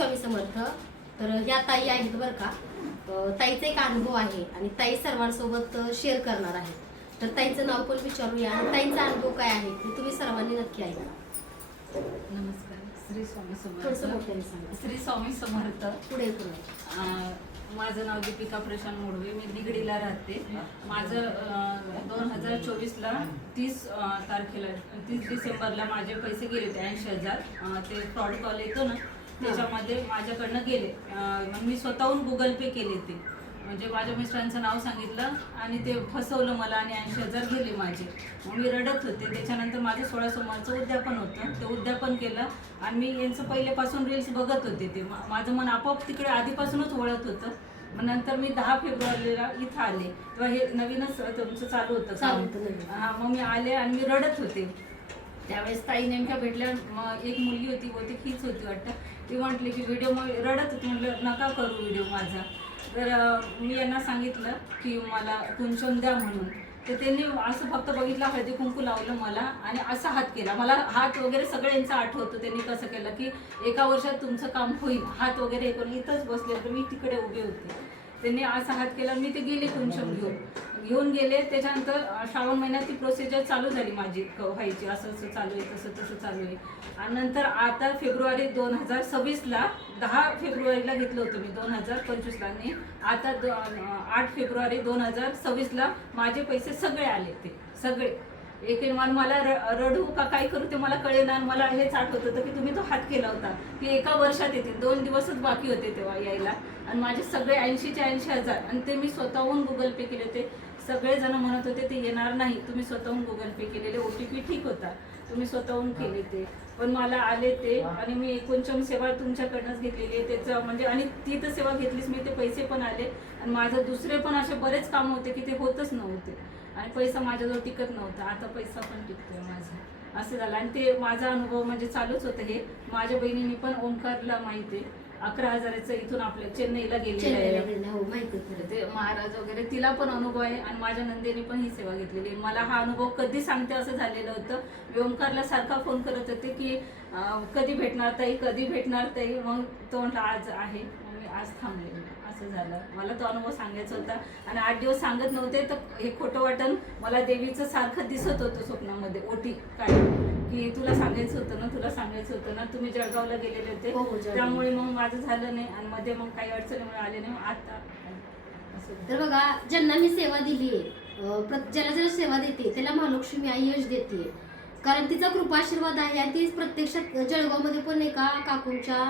स्वामी समर्थ. तर ह्या ताई आहेत बरं का. ताईचा एक अनुभव आहे आणि ताई सर्वांसोबत शेअर करणार आहे. तर ताईचं नाव पण विचारूया आणि ताईचा अनुभव काय आहे ते तुम्ही सर्वांनी नक्की ऐका. नमस्कार. श्री स्वामी थोडंसं समर्थ. मोठ्याने सांगा. श्री स्वामी समर्थ. पुढे पुढे. माझं नाव दीपिका प्रशांत मोडवे. मी निगडीला राहते. माझं 2024ला 30 तारखेला 30 डिसेंबरला माझे पैसे गेले होते 80,000. ते फ्रॉड कॉल येतो ना त्याच्यामध्ये माझ्याकडनं गेले. मग मी स्वतःहून गुगल पे केले ते. म्हणजे माझ्या मिस्टरांचं नाव सांगितलं आणि ते फसवलं मला आणि 80,000 गेले माझे. मग मी रडत होते. त्याच्यानंतर माझं 16 सोमवारचं उद्यापन होतं. ते उद्यापन केलं आणि मी यांचं पहिल्यापासून रील्स बघत होते. ते माझं मन आपोआप तिकडे आधीपासूनच वळत होतं. मग नंतर मी 10 फेब्रुवारीला इथं आले तेव्हा हे नवीनच तुमचं चालू होतं. मग मी आले आणि मी रडत होते. त्यावेळेस ताई नेमक्या भेटल्या. मग एक मुलगी होती, बहुतेक हीच होती वाटतं. ती म्हटली की व्हिडिओ, मग रडत होती. म्हटलं नका करू व्हिडिओ माझा. तर मी यांना सांगितलं की मला कुंचम द्या म्हणून. तर त्यांनी असं फक्त बघितलं, हळदी कुंकू लावलं मला आणि असा हात केला. मला हात वगैरे सगळ्यांचा आठवतो त्यांनी कसं केलं की 1 वर्षात तुमचं काम होईल. हात वगैरे हे करून इथंच बसले तर मी तिकडे उभे होते. त्यांनी असा हात केला. मी ते गेले कुंचम घेऊन गेले. त्याच्यानंतर श्रावण महिन्यात ती प्रोसिजर चालू झाली माझी व्हायची. असं असं चालू आहे, तसं चालू आहे. आणि नंतर आता फेब्रुवारी 2026ला 10 फेब्रुवारीला घेतलं होतं मी 2025ला आणि आता 8 फेब्रुवारी 2026ला माझे पैसे सगळे आले. ते सगळे एक मला रडू का काय करू ते मला कळेना. मला हेच आठवत होतं की तुम्ही तो हात केला होता की 1 वर्षात येते. 2 दिवसच बाकी होते तेव्हा यायला. आणि माझे सगळे 80चे 80,000 आणि ते मी स्वतःहून गुगल पे केले होते. सगळेजण म्हणत होते ते येणार नाही, तुम्ही स्वतःहून गुगल पे केलेले. OTP ठीक होता, तुम्ही स्वतःहून केले ते. पण मला आले ते. आणि मी कुंचम सेवा तुमच्याकडनंच घेतलेली आहे. त्याचं म्हणजे आणि ती तर सेवा घेतलीच मी. ते पैसे पण आले आणि माझं दुसरे पण असे बरेच कामं होते की ते होतच नव्हते आणि पैसा माझ्याजवळ टिकत नव्हता. आता पैसा पण टिकतोय माझा, असं झालं. आणि ते माझा अनुभव म्हणजे चालूच होतं. हे माझ्या बहिणीने पण ओंकारला माहिती आहे 11,000चं इथून आपल्या चेन्नईला गेलेलं आहे. ते महाराज वगैरे तिला पण अनुभव आहे आणि माझ्या नंदेने पण ही सेवा घेतलेली आहे. मला हा अनुभव कधी सांगते असं झालेलं होतं. मी ओंकारला सारखा फोन करत होते की कधी भेटणार ताई, कधी भेटणार ताई. मग तो म्हटलं आज आहे. मग मी आज थांबले. असं झालं. मला तो अनुभव सांगायचा होता आणि 8 दिवस सांगत नव्हते. तर हे खोटं वाटण मला देवीचं सारखं दिसत होतं स्वप्नामध्ये. ओटी काय की तुला सांगायचं होतं ना, तुला सांगायचं होतं ना. तुम्ही जळगावला गेलेले होते त्यामुळे मग माझं झालं नाही आणि मध्ये मग काही अडचणीमुळे आले नाही. आता तर बघा, ज्यांना मी सेवा दिली आहे, ज्याला सेवा देते त्याला महालक्ष्मी आई यश देते. कारण तिचा कृपाशीर्वाद आहे आणि ती प्रत्यक्षात जळगावमध्ये पण एका काकूंच्या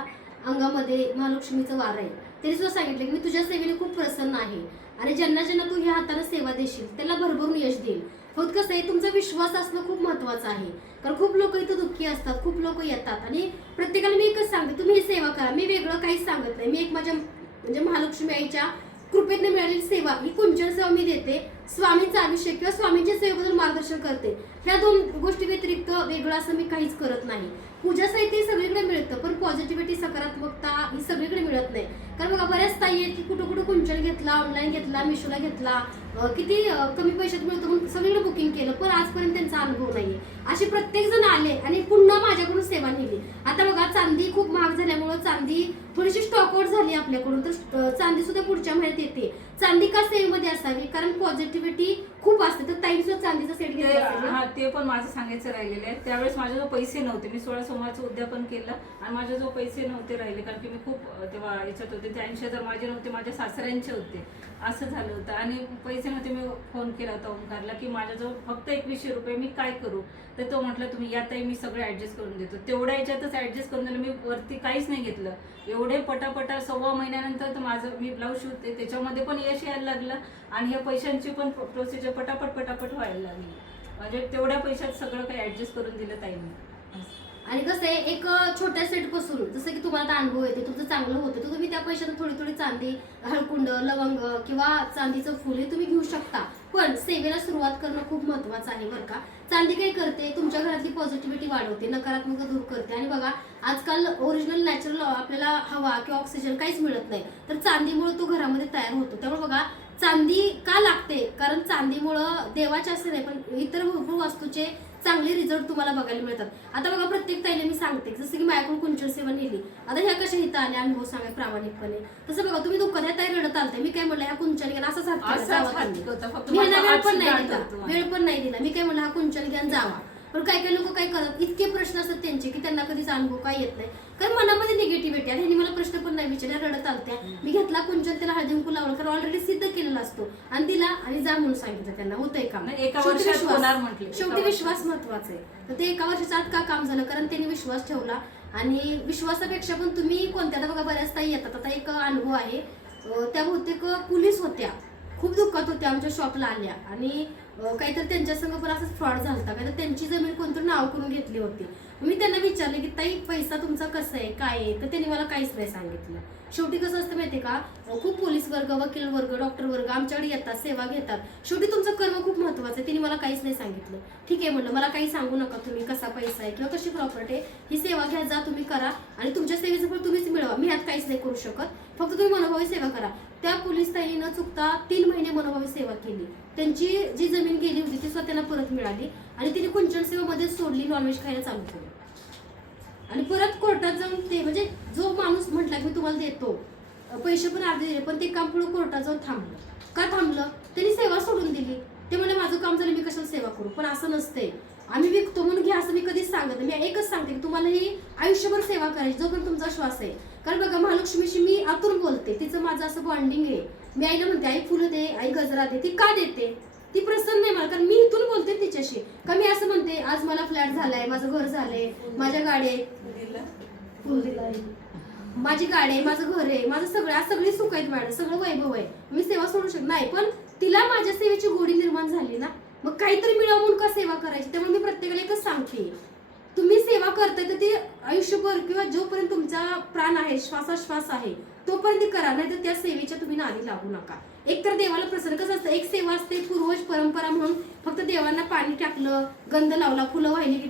अंगामध्ये महालक्ष्मीचं वार आहे. त्यांनी सुद्धा सांगितलं की मी तुझ्या सेवेने खूप प्रसन्न आहे आणि ज्यांना तू ह्या हाताने सेवा देशील त्याला भरभरून यश देईल. फक्त कसं आहे, तुमचा विश्वास असणं खूप महत्वाचं आहे. कारण खूप लोक इथं दुःखी असतात, खूप लोक येतात आणि प्रत्येकाला मी एकच सांगते, तुम्ही ही सेवा करा. मी वेगळं काहीच सांगत नाही. मी एक माझ्या म्हणजे महालक्ष्मी आईच्या कृपेने मिळालेली सेवा, ही कुंचन सेवा मी देते. स्वामींचा अभिषेक किंवा स्वामींच्या सेवेबद्दल मार्गदर्शन करते. ह्या 2 गोष्टी व्यतिरिक्त वेगळं असं मी काहीच करत नाही. पूजा साहित्य सगळीकडे मिळतं पण पॉझिटिव्हिटी, सकारात्मकता ही सगळीकडे मिळत नाही. कारण बघा, बऱ्याच ताई आहेत की कुठं कुंचन घेतला, ऑनलाईन घेतला, मिशोला घेतला, किती कमी पैशात मिळतो म्हणून सगळीकडे बुकिंग केलं पण आजपर्यंत त्यांचा अनुभव नाहीये. असे प्रत्येक जण आले आणि पुन्हा माझ्याकडून सेवा नेली. आता बघा, चांदी खूप महाग झाल्यामुळे चांदी थोडीशी स्टॉक आउट झाली आपल्याकडून. तर चांदी सुद्धा पुढच्या महिन्यात येते. चांदी का सेवेमध्ये असावी? कारण पॉझिटिव्हिटी खूप असते. तर ताई सुद्धा चांदीचा सेट घेतला. ते पण माझं सांगायचं राहिलेलं आहे. त्यावेळेस माझ्याजवळ पैसे नव्हते. मी 16 सोमवारचं उद्यापन केलं आणि माझ्याजवळ पैसे नव्हते राहिले कारण की मी खूप तेव्हा याच्यात होते. ते 80,000 माझे नव्हते, माझ्या सासऱ्यांचे होते. असं झालं होतं आणि पैसे नव्हते. मी फोन केला होता ओंकारला की माझ्याजवळ फक्त 2100 रुपये, मी काय करू? तर तो म्हटलं तुम्ही या ताई, मी सगळं ऍडजस्ट करून देतो. तेवढ्या याच्यातच ऍडजस्ट करून दिलं. मी वरती काहीच नाही घेतलं. एवढे पटापटा 1.25 महिन्यानंतर तर माझं मी ब्लाऊज शिवते त्याच्यामध्ये पण यश यायला लागलं आणि ह्या पैशांची पण प्रोसिजर पटापट व्हायला लागली. म्हणजे तेवढ्या पैशात सगळं काही ऍडजस्ट करून दिलं ताईंनी. आणि कसं आहे, एक छोट्या सेट पासून जसं की तुम्हाला अनुभव येते, तुमचं चांगलं होतं, तर तुम्ही त्या पैशातून थोडी चांदी, हळकुंड, लवंग किंवा चांदीचं फुल हे तुम्ही घेऊ शकता. पण सेवेला सुरुवात करणं खूप महत्वाचं आहे बरं का. चांदी काय करते, तुमच्या घरातली पॉझिटिव्हिटी वाढवते, नकारात्मकता दूर करते. आणि बघा, आजकाल ओरिजिनल नॅचरल आपल्याला हवा किंवा ऑक्सिजन काहीच मिळत नाही, तर चांदीमुळे तो घरामध्ये तयार होतो. त्यामुळे बघा, चांदी का लागते? कारण चांदीमुळं देवाच्या असे नाही पण इतर भरपूर वस्तूचे चांगले रिझल्ट तुम्हाला बघायला मिळतात. आता बघा प्रत्येक ताईला मी सांगते, जसं की माझ्याकडून कुंचन सेवा नेली, आता ह्या कशा इथं आल्या अनुभव सांगा प्रामाणिकपणे. तसं बघा तुम्ही दुःखात ह्या ताई रडत आलते, मी काय म्हणलं ह्या कुंचन घ्या असंच हात फक्त मी ह्यांना वेळ पण नाही हात दिला, सुद्धा वेळ पण नाही दिला. मी काय म्हणलं हा कुंचन घ्या आणि जावा. पण काही काही लोक काय करतात, इतके प्रश्न असतात त्यांचे की त्यांना कधीच अनुभव काय येत नाही, कारण मनामध्ये निगेटिव्हिटी आहे. ह्यांनी मला प्रश्न पण नाही विचारला, रडत आलत्या. मी घेतला कुंचन, त्याला हळदी कुंकू लावलं, कारण ऑलरेडी सिद्ध केलेला असतो, आणि दिला आणि जा म्हणून सांगितलं त्यांना, होतंय काम. शेवटी विश्वास महत्वाचा आहे. तर ते एका वर्षाच्या आत का काम झालं, कारण त्यांनी विश्वास ठेवला. आणि विश्वासापेक्षा पण तुम्ही कोणत्या बघा बऱ्याच ताई येतात. आता एक अनुभव आहे, त्या बहुतेक पोलीस होत्या, खूप दुःखात होत्या, आमच्या शॉपला आल्या आणि काहीतरी त्यांच्या संग पण असंच फ्रॉड झाला, काहीतरी त्यांची जमीन कोणतं नाव करून घेतली होती. मी त्यांना विचारले की ताई पैसा तुमचा कसा आहे काय आहे, तर त्यांनी मला काहीच नाही सांगितलं. शेवटी कसं असतं माहितीये का, खूप पोलीस वर्ग, वकील वर्ग, डॉक्टर वर्ग आमच्याकडे येतात, सेवा घेतात. शेवटी तुमचं कर्म खूप महत्वाचं आहे. त्यांनी मला काहीच नाही सांगितलं. ठीक आहे म्हणलं, मला काही सांगू नका तुम्ही, कसा पैसा आहे किंवा कशी प्रॉपर्टी आहे, ही सेवा घ्या, जा तुम्ही करा आणि तुमच्या सेवेचं फळ तुम्हीच मिळवा, मी ह्यात काहीच नाही करू शकत, फक्त तुम्ही मनोभावी सेवा करा. त्या पोलीस ताईनं चुकता 3 महिने मनोभावी सेवा केली. त्यांची जी जमीन गेली होती ती स्वतः त्यांना परत मिळाली आणि तिने कुंचन सेवेमध्ये सोडली, नॉनव्हेज खायला चालू केलं. आणि परत कोर्टात जाऊन ते, म्हणजे जो माणूस म्हटला की मी तुम्हाला देतो, पैसे पण अर्धे दिले, पण ते काम पुढे कोर्टात जाऊन थांबलं. का थांबलं, त्यांनी सेवा सोडून दिली. ते म्हणजे माझं काम झालं, मी कशाला सेवा करू. पण असं नसते, आम्ही विकतो म्हणून घ्या असं मी कधीच सांगत नाही. मी एकच सांगते की तुम्हाला ही आयुष्यभर सेवा करायची, जोपर्यंत तुमचा श्वास आहे. कारण बघा महालक्ष्मीशी मी आतून बोलते, तिचं माझं असं बॉन्डिंग आहे. मी आईला म्हणते आई फुलं दे, आई गजरा दे, ती का देते, ती प्रसन्न आहे मला, कारण मी इथून बोलते तिच्याशी. का मी असं म्हणते आज मला फ्लॅट झालाय, माझं घर झालंय, माझ्या गाडी आहे, माझी गाडी आहे, माझं घर आहे, माझं सगळं, सगळी सुख आहेत मॅडम, सगळं वैभव आहे, मी सेवा सोडू शकत नाही. पण तिला माझ्या सेवेची गोडी निर्माण झाली ना, मग काहीतरी मिळावं म्हणून का सेवा करायची. त्यामुळे मी प्रत्येकाला एकच सांगते, तुम्ही सेवा करताय तर ती आयुष्यभर किंवा जोपर्यंत तुमचा प्राण आहे, श्वासाश्वास आहे, तोपर्यंत करा, नाही तर त्या सेवेच्या तुम्ही नादी लागू नका. एक तर देवाला प्रसन्न कसं असतं, एक सेवा असते पूर्वज परंपरा म्हणून, फक्त देवांना पाणी टाकलं, गंध लावला, फुलं वाहिली की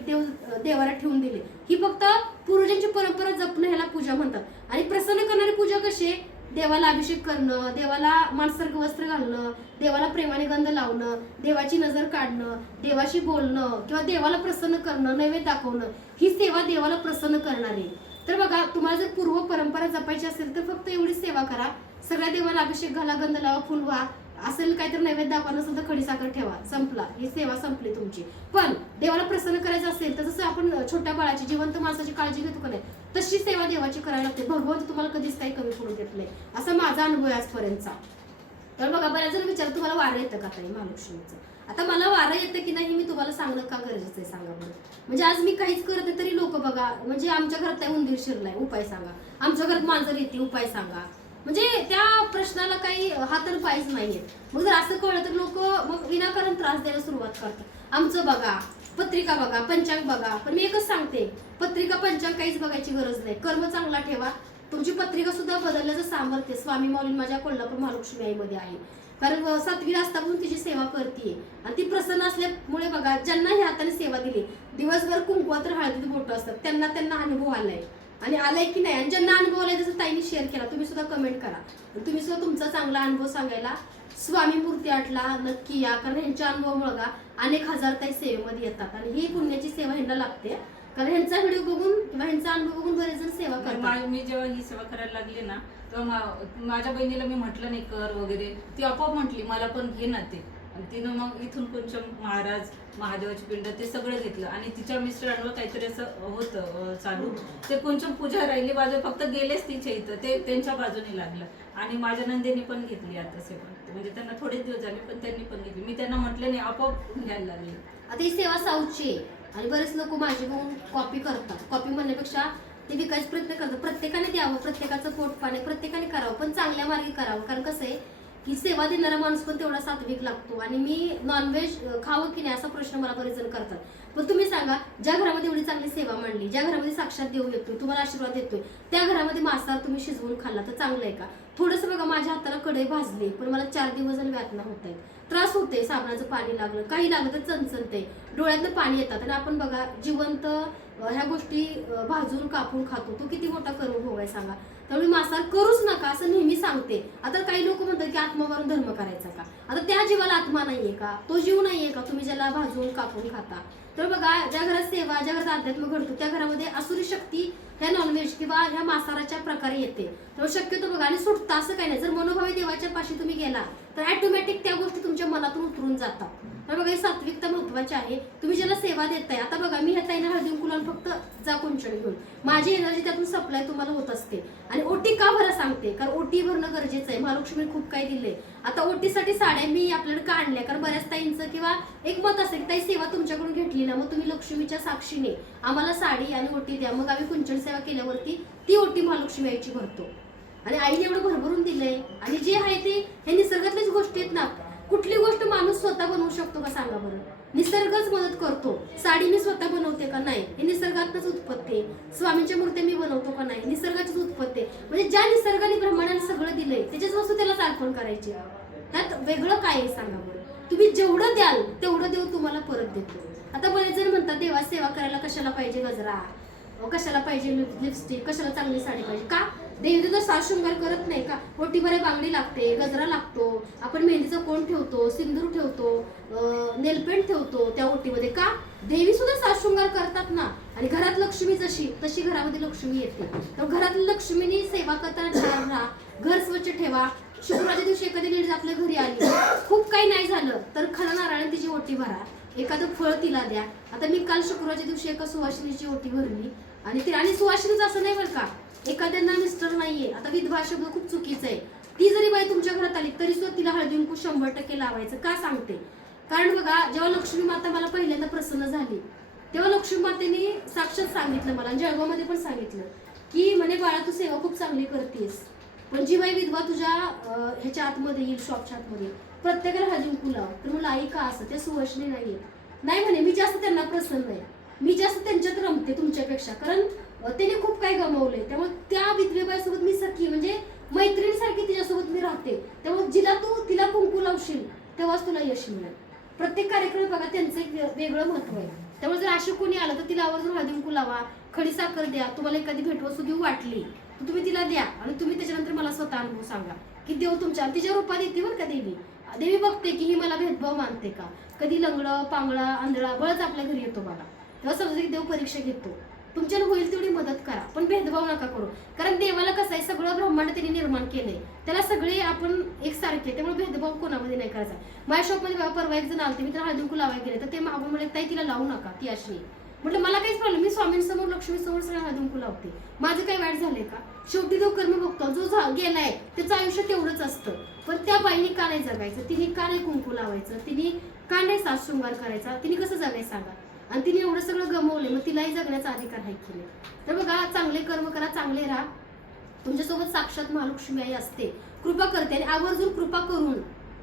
देवाला ठेवून दिले, ही फक्त पूर्वजांची परंपरा जपणं, ह्याला पूजा म्हणतात. आणि प्रसन्न करणारी पूजा कशी, देवाला अभिषेक करणं, देवाला मानसर्ग वस्त्र घालणं, देवाला प्रेमाने गंध लावणं, देवाची नजर काढणं, देवाशी बोलणं किंवा देवाला प्रसन्न करणं, नैवेद्य दाखवणं, ही सेवा देवाला प्रसन्न करणारी. तर बघा, तुम्हाला जर पूर्व परंपरा जपायची असेल तर फक्त एवढी सेवा करा, सगळ्या देवाला अभिषेक घाला, गंध लावा, फुल व्हा, असेल काहीतरी नैवेद्य दाखवा, नसेल तर खडीसाखर ठेवा, संपला, ही सेवा संपली तुमची. पण देवाला प्रसन्न करायचं असेल तर जसं आपण छोट्या बाळाची, जिवंत माणसाची काळजी घेतो का नाही, तशी सेवा देवाची करायला लागते. भगवंत तुम्हाला कधीच काही कमी पडू देत नाही, असा माझा अनुभव आहे आजपर्यंतचा. तर बघा, बऱ्याच जण विचार तुम्हाला वारं येतं का ताई महालक्ष्मीचं. आता मला वारं येतं की नाही मी तुम्हाला सांगणं का गरजेचं आहे सांगा बरं. म्हणजे आज मी काहीच करत आहे तरी लोक बघा, म्हणजे आमच्या घरात काय उंदीर शिरलाय, उपाय सांगा, आमच्या घरात मांजर येते, उपाय सांगा. म्हणजे त्या प्रश्नाला काही हात आणि पायच नाहीये. मग जर असं कळलं तर लोक मग विनाकारण त्रास द्यायला सुरुवात करतात. आमचं बघा, पत्रिका बघा, पंचांग बघा. पण मी एकच सांगते, पत्रिका पंचांग काहीच बघायची गरज नाही, कर्म चांगला ठेवा. तुमची पत्रिका सुद्धा बदलण्याचं सामर्थ्य स्वामी माऊली माझ्या कोल्हापूर महालक्ष्मी आईमध्ये आहे. कारण 7वी असतापासून तिची सेवा करते आणि ती प्रसन्न असल्यामुळे बघा, ज्यांना ह्या हाताने सेवा दिली, दिवसभर कुंकवात तर हळदीत बोटं असतात, त्यांना अनुभव आलाय आणि आलाय की नाही. आणि ज्यांना अनुभव आलाय जसं ताईने शेअर केला, तुम्ही सुद्धा कमेंट करा, तुम्ही सुद्धा तुमचा चांगला अनुभव सांगायला स्वामी मूर्ती आठला नक्की या. कारण ह्यांच्या अनुभवामुळे अनेक हजार ताई सेवेमध्ये येतात आणि ही पुण्याची सेवा ह्यांना लागते. कारण ह्यांचा व्हिडिओ बघून किंवा ह्यांचा अनुभव बघून बरेच जण सेवा करतात. मी जेव्हा ही सेवा करायला लागली ना, तेव्हा माझ्या बहिणीला मी म्हटलं नाही कर वगैरे, ती आपोआप म्हटली मला पण घे ना ते. आणि तिनं मग इथून पंचम महाराज, महादेवाची पिंड ते सगळं घेतलं. आणि तिच्या मिस्टरांवर काहीतरी असं होतं चालू, ते पंचम पूजा राहिली बाजू, फक्त गेलेच तिच्या इथं, ते त्यांच्या बाजूने लागलं. आणि माझ्या नंदेनी पण घेतली आता सेवा, म्हणजे त्यांना थोडेच दिवस झाले पण त्यांनी पण घेतली. मी त्यांना म्हटलं नाही, आपोआप घ्यायला लागली. आता ही सेवा साऊथची आणि बरेच लोक माझी बघून कॉपी करतात. कॉपी म्हणण्यापेक्षा ते विकायचा प्रयत्न करतात. प्रत्येकाने द्यावं, प्रत्येकाचं पोट पाणी प्रत्येकाने करावं, पण चांगल्या मार्गी करावं. कारण कसं आहे की सेवा देणारा माणूस पण तेवढा सात्विक लागतो. आणि मी नॉनव्हेज खावं की नाही असा प्रश्न मला बरेच जण करतात. पण तुम्ही सांगा, ज्या घरामध्ये एवढी चांगली सेवा मांडली, ज्या घरामध्ये साक्षात देव येतोय, तुम्हाला आशीर्वाद देतोय, त्या घरामध्ये मांसाहार तुम्ही शिजवून खाल्ला तर चांगलं आहे का. थोडंसं बघा, माझ्या हाताला कढई भाजली पण मला 4 दिवस झाले व्यातना होत आहेत, त्रास होते, साबणाचं पाणी लागलं, काही लागलं तर चणचणते, डोळ्यातनं पाणी येतात. आणि आपण बघा जिवंत ह्या गोष्टी भाजून कापून खातो, तो किती मोठा कर्मभोग आहे सांगा. त्यामुळे मांसाहार करूच नका असं नेहमी सांगते. आता काही लोक म्हणतात की आत्मा मारून धर्म करायचा का. आता त्या जीवाला आत्मा नाहीये का, तो जीव नाहीये का तुम्ही ज्याला भाजून कापून खाता. तर बघा, ज्या घरात सेवा, ज्या घरात अध्यात्म घडतो त्या घरामध्ये असुरी शक्ती ह्या नॉनव्हेज किंवा ह्या मांसाहाराच्या प्रकारे येते. तर शक्यतो बघा, आणि सुटतं असं काही नाही. जर मनोभावे देवाच्या पाशी तुम्ही गेला तर ऑटोमॅटिक त्या गोष्टी तुमच्या मनातून उतरून जातात. तर बघा, ही सात्विकता महत्वाची आहे. तुम्ही ज्याला सेवा देताय, आता बघा मी ह्या ताईने हळदी कुंकू लावून फक्त जा कुंचन घेऊन, माझी एनर्जी त्यातून सप्लाय तुम्हाला होत असते. आणि ओटी का बरं सांगते, कारण ओटी भरणं गरजेचं आहे. महालक्ष्मी खूप काही दिले. आता ओटीसाठी साड्या मी आपल्याकडे का आणल्या, कारण बऱ्याच ताईंचं किंवा एक मत असेल, ताई सेवा तुमच्याकडून घेतली ना, मग तुम्ही लक्ष्मीच्या साक्षीने आम्हाला साडी आणि ओटी द्या, मग आम्ही कुंचन सेवा केल्यावरती ती ओटी महालक्ष्मी आईची भरतो. आणि आईने एवढं भरभरून दिलंय. आणि जे आहे ते हे निसर्गातलीच गोष्टी आहेत ना. कुठली गोष्ट माणूस स्वतः बनवू शकतो का सांगा बरं? निसर्गच मदत करतो. साडी मी स्वतः बनवते का? नाही, हे निसर्गातच उत्पत्ती आहे. स्वामींच्या मूर्त्या मी बनवतो का? नाही, निसर्गाचीच उत्पत्ती आहे. म्हणजे ज्या निसर्गाने ब्रह्मांडाने सगळं दिलंय त्याच्याच वस्तू त्यालाच अर्पण करायची. त्यात वेगळं काय आहे सांगा बरं? तुम्ही जेवढं द्याल तेवढं देव तुम्हाला परत देतो. आता बरेच जण म्हणतात देवा सेवा करायला कशाला पाहिजे गजरा, कशाला पाहिजे लिपस्टिक, कशाला चांगली साडी पाहिजे का? देवी तर साज शृंगार करत नाही का? ओटी बरे बांगडी लागते, गजरा लागतो, आपण मेहंदीचा कोण ठेवतो, सिंदूर ठेवतो, नेलपेंट ठेवतो त्या ओटीमध्ये का? देवी सुद्धा साज शृंगार करतात ना. आणि घरात लक्ष्मी जशी तशी घरामध्ये लक्ष्मी येते. तर घरात लक्ष्मीनी सेवा करताना छान राहा, घर स्वच्छ ठेवा. शुक्रवारच्या दिवशी एखादी लेडीज आपल्या घरी आली, खूप काही नाही झालं तर खरा नारळाने तिची ओटी भरा, एखादं फळ तिला द्या. आता मी काल शुक्रवारच्या दिवशी एका सुवासिनीची ओटी भरली. आणि सुवासिनीच असं नाही बरं का, एखाद्यांना मिस्टर नाहीये, आता विधवा शब्द खूप चुकीचा आहे. ती जरी बाई तुमच्या घरात आली तरी सुद्धा तिला हळदी कुंकू 100% लावायचं. का सांगते? कारण बघा, जेव्हा लक्ष्मी माता मला पहिल्यांदा प्रसन्न झाली तेव्हा लक्ष्मी मातेने साक्षात सांगितलं मला, जळगावमध्ये पण सांगितलं की म्हणे बाळा तू सेवा खूप चांगली करतेस, पण जी बाई विधवा तुझ्या ह्याच्या आतमध्ये येईल, शॉपच्या आतमध्ये, प्रत्येकाला हळदी कुंकू लाव. तर मला आई का असं? त्या सुवासिनी नाहीये. नाही म्हणे, मी जास्त त्यांना प्रसन्न आहे, मी जास्त त्यांच्यात रमते तुमच्यापेक्षा, कारण त्याने खूप काही गमावलंय. त्यामुळे त्या विधवेबाईसोबत मी सखी म्हणजे मैत्रिणीसारखी तिच्यासोबत मी राहते. त्यामुळे जिला तू तिला कुंकू लावशील तेव्हाच तुला यश मिळेल. प्रत्येक कार्यक्रम बघा त्यांचं एक वेगळं महत्व आहे. त्यामुळे जर अशी कोणी आलं तर तिला आवर्जून हळदी कुंकू लावा, खडी साखर द्या. तुम्हाला एखादी भेटवस्तू देऊ वाटली तर तुम्ही तिला द्या. आणि तुम्ही त्याच्यानंतर मला स्वतः अनुभव सांगा की देव तुमच्या तिच्या रूपात येते बरं का. देवी बघते की ही मला भेदभाव मानते का. कधी लंगडं पांगळा आंधळा बळच आपल्या घरी येतो बघा, तेव्हा समजा की देव परीक्षा घेतो. तुमच्याला होईल तेवढी मदत करा, पण भेदभाव नका करू. कारण देवाला कसं आहे, सगळं ब्रह्मांड त्यांनी निर्माण केलंय, त्याला सगळे आपण एकसारखे, त्यामुळे भेदभाव कोणामध्ये नाही करायचा. माझ्या शॉपमध्ये बघा परवा एक जण आलते, मी त्याला हळदी कुंकू लावायला गेले तर ते मागून म्हणले ताई तिला लावू नका, ती अशी. म्हटलं मला काहीच प्रॉब्लेम, मी स्वामींसमोर लक्ष्मीसमोर सगळं हळदी कुंकू लावते, माझं काही वाईट झालंय का? शेवटी तो कर्म बघतो, जो गेलाय त्याचं आयुष्य तेवढंच असतं. पण त्या बाईने का नाही जगायचं, तिने का नाही कुंकू लावायचं, तिने का नाही साज शृंगार करायचा, तिने कसं जगायचं सांगा? आणि तिने एवढं सगळं गमवले, मग तिलाही जगण्याचा अधिकार आहे की नाही? तर बघा, चांगले कर्म करा, चांगले राहा. तुमच्यासोबत साक्षात महालक्ष्मी आई असते, कृपा करते. आणि आवर्जून कृपा करून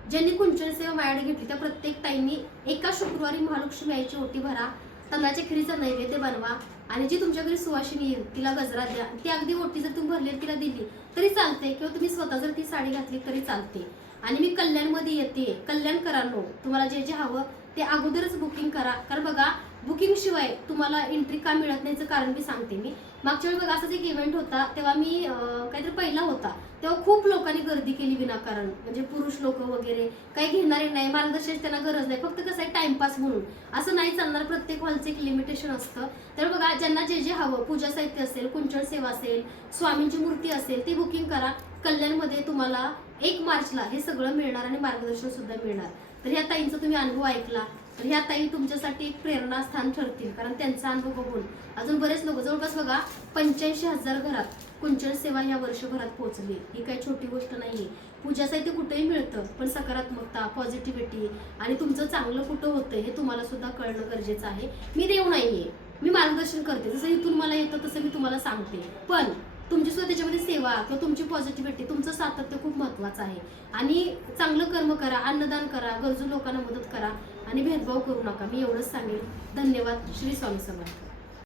ज्यांनी कुंचन सेवा माझ्याकडे घेतली त्या प्रत्येक ताईंनी एका शुक्रवारी महालक्ष्मी आईची ओटी भरा, तांदळाच्या खिरीचा नैवेद्य बनवा, आणि जी तुमच्या घरी सुवासिनी येईल तिला गजरा द्या. ती अगदी ओटी जर तुम्ही भरली तिला दिली तरी चालते, किंवा तुम्ही स्वतः जर ती साडी घातली तरी चालते. आणि मी कल्याणमध्ये येते, कल्याण करानो, तुम्हाला जे जे हवं ते अगोदरच बुकिंग करा. कारण बघा, बुकिंग शिवाय तुम्हाला एंट्री का मिळत नाहीचं कारण मी सांगते. मी मागच्या वेळी बघा असाच एक इव्हेंट होता, तेव्हा मी काहीतरी पहिला होता, तेव्हा खूप लोकांनी गर्दी केली विनाकारण, म्हणजे पुरुष लोक वगैरे, काही घेणारे नाही, मार्गदर्शन त्यांना गरज नाही, फक्त कसं आहे टाइमपास म्हणून. असं नाही चालणार, प्रत्येक हॉलचं एक लिमिटेशन असतं. तर बघा, ज्यांना जे जे हवं, पूजा साहित्य असेल, कुंचन सेवा असेल, स्वामींची मूर्ती असेल, ती बुकिंग करा. कल्याणमध्ये तुम्हाला 1 मार्चला हे सगळं मिळणार आणि मार्गदर्शन सुद्धा मिळणार. तर ह्या ताईंचा तुम्ही अनुभव ऐकला तर ह्या ताई तुमच्यासाठी एक प्रेरणास्थान ठरतील, कारण त्यांचा अनुभव बघून अजून बरेच लोक, जवळपास बघा 85,000 घरात कुंचन सेवा या वर्षभरात पोहोचली. ही काही छोटी गोष्ट नाहीये. पूजा साहित्य कुठेही मिळतं, पण सकारात्मकता, पॉझिटिव्हिटी आणि तुमचं चांगलं कुठं होतंय हे तुम्हाला सुद्धा कळणं गरजेचं आहे. मी देव नाहीये, मी मार्गदर्शन करते, जसं इथून मला येतं तसं मी तुम्हाला सांगते. पण तुमची सुद्धा त्याच्यामध्ये सेवा किंवा तुमची पॉझिटिव्हिटी, तुमचं सातत्य खूप महत्त्वाचं आहे. आणि चांगलं कर्म करा, अन्नदान करा, गरजू लोकांना मदत करा आणि भेदभाव करू नका. मी एवढंच सांगेन. धन्यवाद. श्री स्वामी समर्थ.